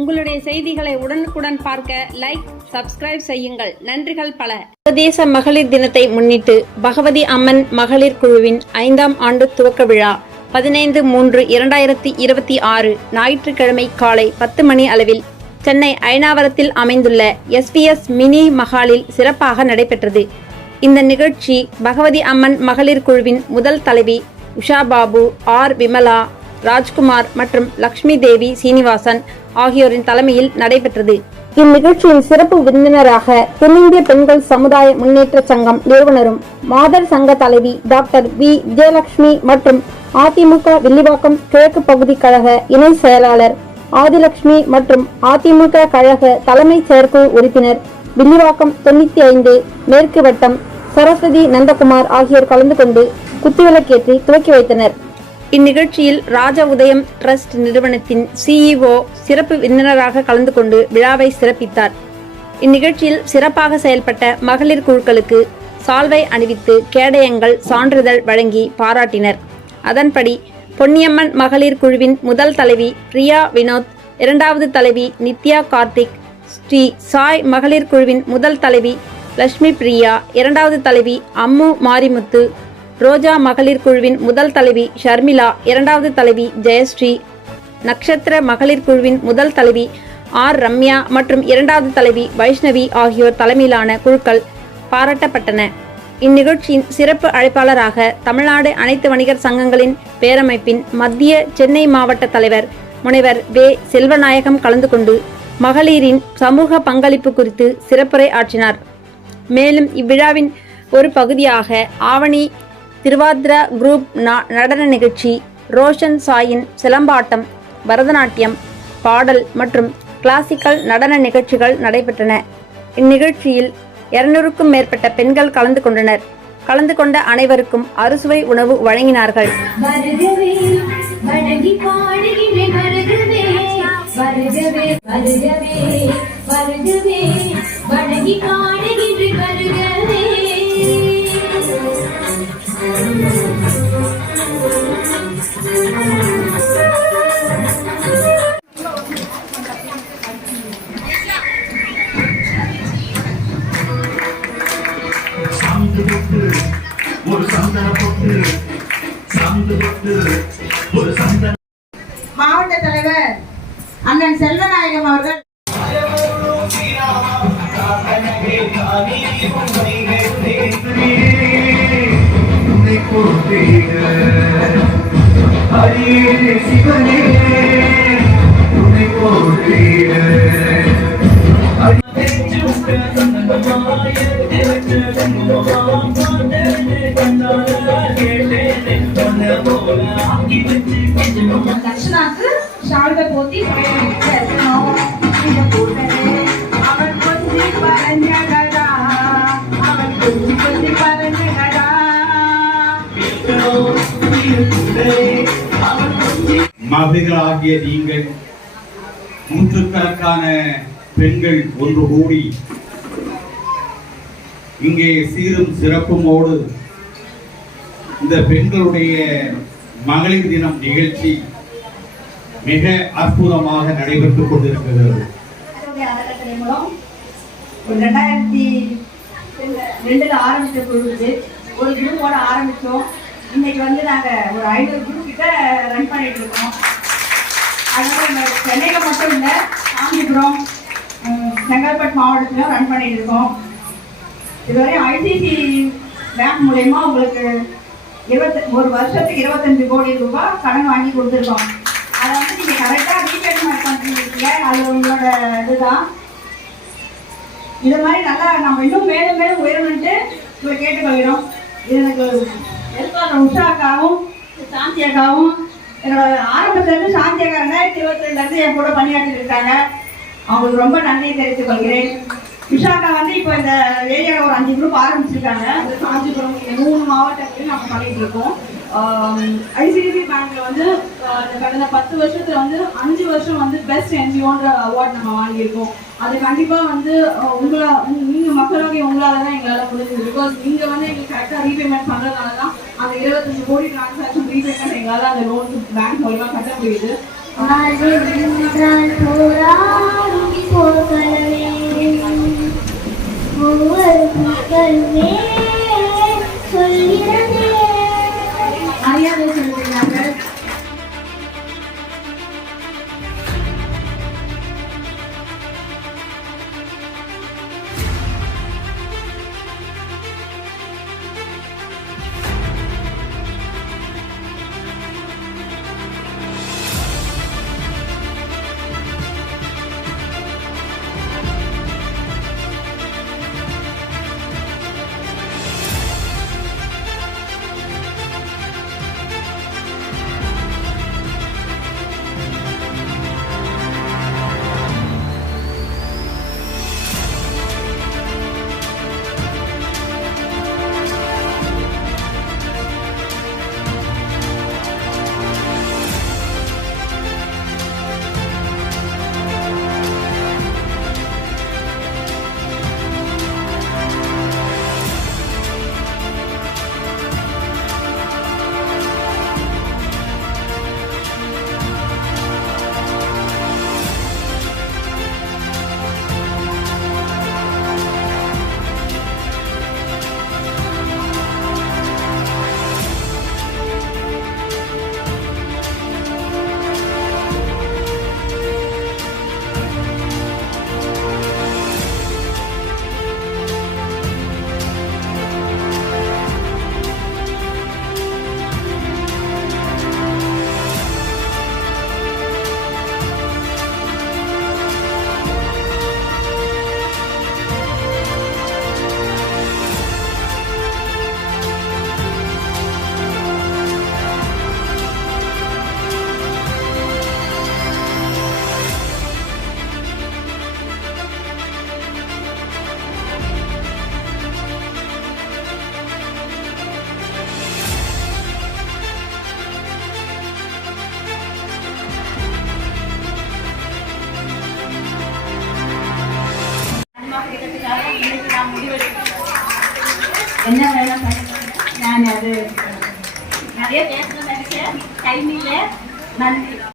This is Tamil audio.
உங்களுடைய செய்திகளை உடனுக்குடன் பார்க்க லைக், சப்ஸ்கிரைப் செய்யுங்கள். நன்றிகள் பல. சர்வதேச மகளிர் தினத்தை முன்னிட்டு பகவதி அம்மன் மகளிர் குழுவின் 5ஆம் ஆண்டு துவக்க விழா 15/3/2026 ஞாயிற்றுக்கிழமை காலை 10 மணி அளவில் சென்னை அயனாவரத்தில் அமைந்துள்ள SVS மினி மஹாலில் சிறப்பாக நடைபெற்றது. இந்த நிகழ்ச்சி பகவதி அம்மன் மகளிர் குழுவின் முதல் தலைவி உஷா பாபு, R. விமலா, ராஜ்குமார் மற்றும் லக்ஷ்மி தேவி சீனிவாசன் ஆகியோரின் தலைமையில் நடைபெற்றது. இந்நிகழ்ச்சியின் சிறப்பு விருந்தினராக தென்னிந்திய பெண்கள் சமுதாய முன்னேற்ற சங்கம் நிறுவனரும் மாதர் சங்க தலைவி டாக்டர் V. விஜயலட்சுமி மற்றும் அதிமுக வில்லிவாக்கம் கிழக்கு பகுதி கழக இணை செயலாளர் ஆதிலட்சுமி மற்றும் அதிமுக கழக தலைமை செயற்குழு உறுப்பினர் வில்லிவாக்கம் 95 மேற்கு வட்டம் சரஸ்வதி நந்தகுமார் ஆகியோர் கலந்து கொண்டு குத்துவிளக்கேற்றி துவக்கி வைத்தனர். இந்நிகழ்ச்சியில் ராஜ உதயம் டிரஸ்ட் நிறுவனத்தின் CEO சிறப்பு விருந்தினராக கலந்து கொண்டு விழாவை சிறப்பித்தார். இந்நிகழ்ச்சியில் சிறப்பாக செயல்பட்ட மகளிர் குழுக்களுக்கு சால்வை அணிவித்து கேடயங்கள், சான்றிதழ் வழங்கி பாராட்டினர். அதன்படி பொன்னியம்மன் மகளிர் குழுவின் முதல் தலைவி பிரியா வினோத், 2வது தலைவி நித்யா கார்த்திக், ஸ்ரீ சாய் மகளிர் குழுவின் முதல் தலைவி லட்சுமி பிரியா, 2வது தலைவி அம்மு மாரிமுத்து, ரோஜா மகளிர் குழுவின் முதல் தலைவி ஷர்மிளா, 2வது தலைவி ஜெயஸ்ரீ, நக்ஷத்திர மகளிர் குழுவின் முதல் தலைவி R. ரம்யா மற்றும் 2வது தலைவி வைஷ்ணவி ஆகியோர் தலைமையிலான குழுக்கள் பாராட்டப்பட்டன. இந்நிகழ்ச்சியின் சிறப்பு அழைப்பாளராக தமிழ்நாடு அனைத்து வணிகர் சங்கங்களின் பேரமைப்பின் மத்திய சென்னை மாவட்ட தலைவர் முனைவர் வே. செல்வநாயகம் கலந்து கொண்டு மகளிரின் சமூக பங்களிப்பு குறித்து சிறப்புரை ஆற்றினார். மேலும் இவ்விழாவின் ஒரு பகுதியாக ஆவணி திருவாத்ரா குரூப் நடன நிகழ்ச்சி, ரோஷன் சாயின் சிலம்பாட்டம், பரதநாட்டியம், பாடல் மற்றும் கிளாசிக்கல் நடன நிகழ்ச்சிகள் நடைபெற்றன. இந்நிகழ்ச்சியில் 200க்கும் மேற்பட்ட பெண்கள் கலந்து கொண்டனர். கலந்து கொண்ட அனைவருக்கும் அறுசுவை உணவு வழங்கினார்கள். மாவட்ட தலைவர் அண்ணன் செல்வநாயகம் அவர்கள் தட்சிணாக்கு ஷால்வை போத்தி மகளிராகிய நீங்கள் நூற்றுக்கணக்கான பெண்கள் ஒன்று கூடி இங்கே சீரும் சிறப்புமோடு இந்த பெண்களுடைய மகளிர் தினம் நிகழ்ச்சி மிக அற்புதமாக நடைபெற்றுக் கொண்டிருக்கிறது. 2002 ஆரம்பிச்ச குழு ஒரு குரூப்போட ஆரம்பிச்சோம். இன்னைக்கு நாங்க ஒரு 500 குரூப் கிட்ட ரன் பண்ணிட்டு இருக்கோம். அதனால சென்னையில மட்டும் இல்லை, காஞ்சிபுரம், செங்கல்பட்டு மாவட்டத்திலும் ரன் பண்ணிட்டு இருக்கோம். இதுவரை ICC பேங்க் மூலயமா உங்களுக்கு ஒரு வருஷத்துக்கு 25 கோடி ரூபாய் கடன் வாங்கி கொடுத்துருக்கோம். அதை நீங்க கரெக்டா ரீபேமெண்ட் பண்ணிருக்கீங்க. அது உங்களோட இதுதான். இது மாதிரி நல்லா நம்ம இன்னும் மேலும் மேலும் உயரணும்ட்டு உங்களை கேட்டுக்கொள்கிறோம். இது எனக்கு எழுத்தாளர் உஷாக்காவும் சாந்தியாக்காவும் என்னோட ஆரம்பத்திலிருந்து சாந்தியாக்கா 2022 என் கூட பணியாற்றிட்டு இருக்காங்க. அவங்களுக்கு ரொம்ப நன்றி தெரிவித்துக் கொள்கிறேன். விஷாக்கா இப்போ இந்த ஏரியாவில் ஒரு 5 குரூப் ஆரம்பிச்சிருக்காங்க. காஞ்சிபுரம் 3 மாவட்டத்திலையும் நம்ம பண்ணிட்டு இருக்கோம். ஐசிஐசிஐ பேங்க்ல கடந்த 10 வருஷத்துல 5 வருஷம் பெஸ்ட் என்ஜிஓன்ற அவார்ட் நம்ம வாங்கியிருக்கோம். அது கண்டிப்பா உங்களா நீங்க மக்களாகிய உங்களால தான் எங்களால முடிஞ்சது. பிகாஸ் நீங்க எங்களுக்கு கரெக்டா ரீபேமெண்ட் பண்றதுனால தான் அந்த 25 கோடி டிரான்சாக்ஷன் ரீபேமெண்ட் எங்களால அந்த லோன் பேங்க் மூலமா கட்ட முடியுது. என்ன வேணும் நான் அது நிறைய பேசணும்னு நினைச்சேன் டைம் இல்லை. நன்றி.